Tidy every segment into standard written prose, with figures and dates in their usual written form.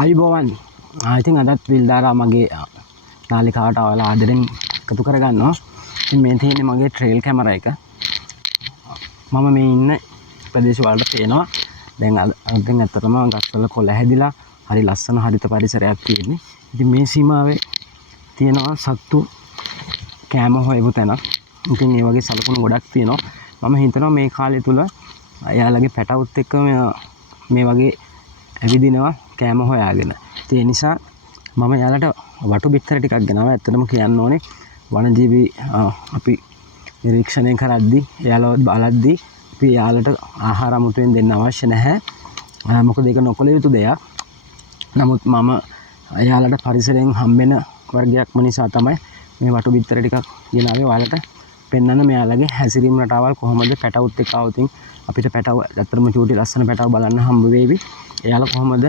අයිබෝවන් ඉතින් අදත් විල්දාරා මගේ නාලිකාවට ඔයාලා ආදරෙන් එකතු කරගන්නවා. ඉතින් මේ තියෙන්නේ මගේ ට්‍රේල් කැමරා එක. මම මේ ඉන්න ප්‍රදේශ වලට පේනවා. දැන් අදින් ඇත්තටම ගස්වල කොළ හැදිලා හරි ලස්සන හරිත පරිසරයක් තියෙන්නේ. ඉතින් මේ සීමාවේ තියෙනවා සත්තු කෑම හොයපු තැනක්. ඉතින් මේ වගේ සලකුණු ගොඩක් තියෙනවා. මම හිතනවා මේ කාලය තුල එයාලගේ පැටවුත් එක්ක මේ වගේ ඇවිදිනවා කෑම හොයාගෙන. ඒ නිසා මම යාලට වටු බිත්තර ටිකක් ගෙනාවා. ඇත්තටම කියන්න ඕනේ වනජීවි අපි නිරීක්ෂණය කරද්දී යාලව බලද්දී අපි යාලට ආහාර අමුතුවෙන් දෙන්න අවශ්‍ය නැහැ. මොකද ඒක නොකළ යුතු දෙයක්. නමුත් මම යාලට පරිසරයෙන් හම්බෙන වර්ගයක්ම නිසා තමයි මේ වටු බිත්තර ටිකක් ගෙනාවේ. ඔයාලට පෙන්වන්න මෙයාලගේ හැසිරීම රටාවල් කොහොමද පැටවුත් එක්ක આવතින් අපිට පැටව ඇත්තටම චූටි ලස්සන පැටව බලන්න හම්බ වෙවි. එයාලා කොහොමද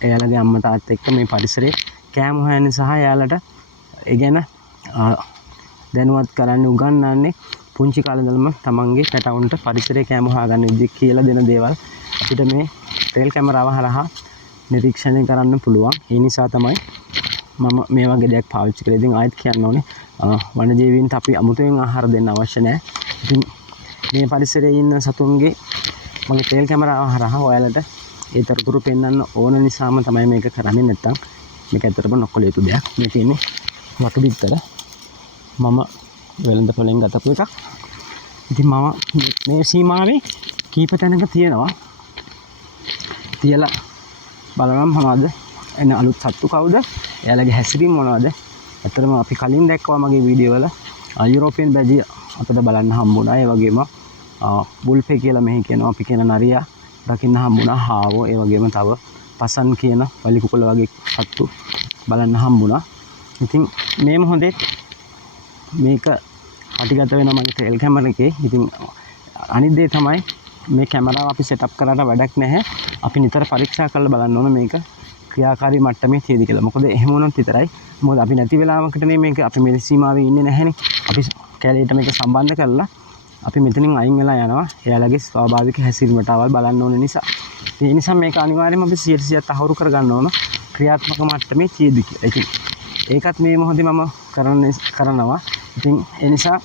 එයාලගේ අම්මා තාත්තා එක්ක මේ පරිසරේ කෑම හොයන්නේ සහ එයාලට ඒ ගැන දැනුවත් කරන්න උගන්වන්නේ පුංචි කාලේ ඉඳලම තමන්ගේ පැටවුන්ට පරිසරේ කෑම හොයාගන්න විදිහ කියලා දෙන දේවල් අපිට මේ ට්‍රේල් කැමරාව හරහා නිරීක්ෂණය කරන්න පුළුවන්. ඒ නිසා තමයි මම මේ වගේ දෙයක් පාවිච්චි කරේ. ඉතින් ආයෙත් කියන්න ඕනේ වනජීවීන්ට අපි අමුතුවෙන් ආහාර දෙන්න අවශ්‍ය නැහැ. ඉතින් මේ පරිසරයේ ඉන්න සතුන්ගේ මගේ ට්‍රේල් කැමරාව හරහා ඔයාලට ඒ තොරතුරු පෙන්වන්න ඕන නිසාම තමයි මේක කරන්නේ. නැත්තම් මේක ඇත්තටම නොකළ යුතු දෙයක්. මේ තියෙන්නේ වටු බිත්තර. මම වෙළඳ පොලෙන් ගතපු එකක්. ඉතින් මම මේ සීමාවේ කීප තැනක තියනවා. තියලා බලනම් මොනවද එන අලුත් සත්තු කවුද? එයාලගේ හැසිරීම මොනවද? ඇත්තටම අපි කලින් දැක්කවා මගේ වීඩියෝ වල යුරෝපියන් බැජි අපිට බලන්න හම්බුණා. ඒ වගේම බුල්පේ කියලා මෙහි කියනවා අපි කියන නරියා දකින්න හම්බුණා. හාවෝ ඒ වගේම තව පසන් කියන වලි කුකුල වගේ සත්තු බලන්න හම්බුණා. ඉතින් මේ මොහොතේ මේක අටිගත වෙන මගේ ට්‍රේල් කැමරා එකේ. ඉතින් අනිත් දේ තමයි මේ කැමරාව අපි සෙටප් කරලා වැඩක් නැහැ. අපි නිතර පරීක්ෂා කරලා බලන්න ඕන මේක ක්‍රියාකාරී මට්ටමේ තියෙද කියලා. මොකද එහෙම වුණොත් විතරයි. මොකද අපි නැති වෙලාවකටනේ මේක අපි මේ සීමාවේ ඉන්නේ නැහැනේ. අපි කැලේට මේක සම්බන්ධ කරලා අපි මෙතනින් අයින් වෙලා යනවා. එයාලගේ ස්වාභාවික හැසිරීමට අවල් බලන්න ඕන නිසා. ඒ නිසා මේක අනිවාර්යයෙන්ම අපි 100% තහවුරු කරගන්න ඕන ක්‍රියාත්මක මට්ටමේ තියෙද කියලා. ඉතින් ඒකත් මේ මොහොතේ මම කරනවා. ඉතින් ඒ නිසා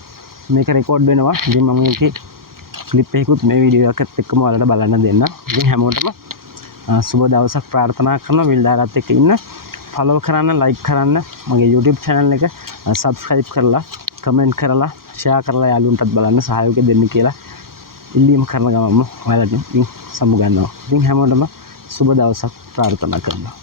මේක රෙකෝඩ් වෙනවා. ඉතින් මම මේකේ ක්ලිප් එකකුත් මේ වීඩියෝ එකත් එක්කම ඔයාලට බලන්න දෙන්න. ඉතින් හැමෝටම සුබ දවසක් ප්‍රාර්ථනා කරනවා. විල්දාරත් එක්ක ඉන්න ෆලෝ කරන්න, ලයික් කරන්න, මගේ YouTube channel එක subscribe කරලා, comment කරලා, share කරලා යාළුවන්ටත් බලන්න සහයෝගය දෙන්න කියලා ඉල්ලීම කරන ගමන්ම ඔයාලට සමු ගන්නවා. ඉතින් හැමෝටම සුබ දවසක් ප්‍රාර්ථනා කරනවා.